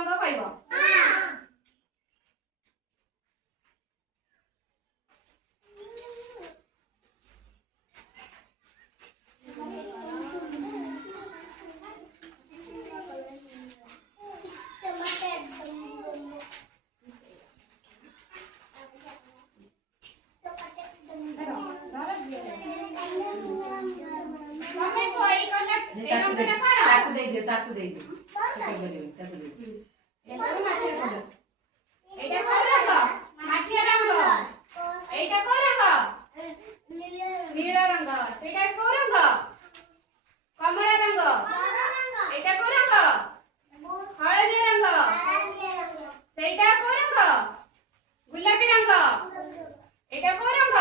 ରଙ୍ଗ କହିବ। ताकू दे दे ताकू दे दे एटा को रंग माठिया रंग एटा को रंग नील रंग सेटा को रंग कमला रंग एटा को रंग हळदी रंग सेटा को रंग गुलाबी रंग एटा को रंग